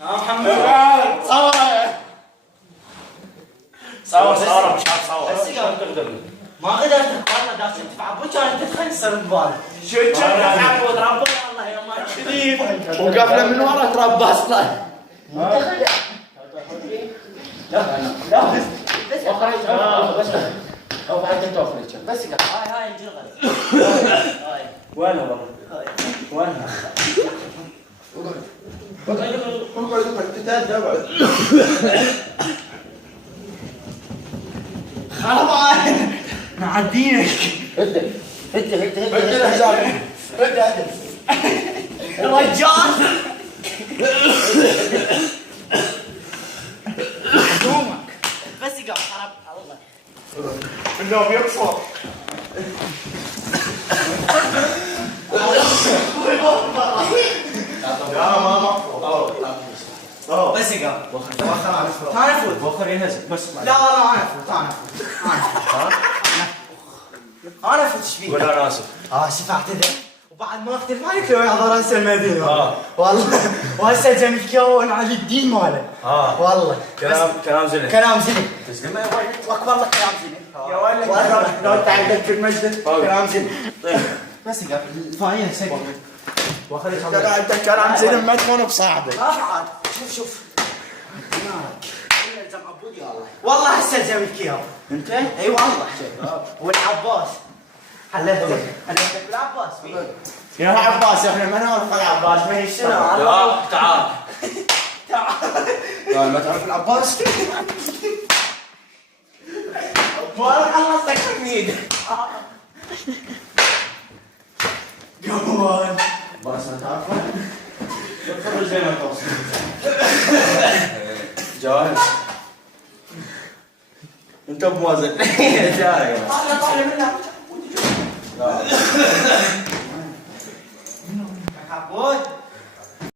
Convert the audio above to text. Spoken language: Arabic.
محمد صور مش عارف صور بس ما قدرت والله داش تفعبوا كانت تخنصر ببالي شو تفعبوا ربنا الله يا ما شريف وقبله من ورا تربى اصلا. لا بس اخرج او بعد تخرج بس هاي الجرغل هاي وينها والله؟ وينها؟ اقعد تتهدى اقعد. خلاص معدينك هدى الرجال دومك بس يقف حرام الله النوم يقصر لا ما بس يقف انا افوت وخر ينهزم بس لا والله انا افوت انا افوت ايش فيك؟ ولا انا اسف اسف اعتذر وبعد ما اختلف عليك لو يحضر هسه المدينه والله وهسه جميل كون على الدين ماله والله كلام زين كلام زين تسلم يا ولد اكبر لك كلام زين يا ولد لو تعبت في المسجد كلام زين بس يقف الفاين سقف كلام زين ما تكون بصعبه. عاد شوف يلزم عبودي والله هسه الزمك اياه انت؟ اي والله والعباس حلتك بالعباس يا عباس احنا ما نعرف العباس ما هي شنو. لا تعال تعال ما تعرف العباس؟ ما خلصتك من ايدك قوان عباس ما تعرفه؟ خرج زي ما توصل جاهز؟ انت بموازن. طالع منها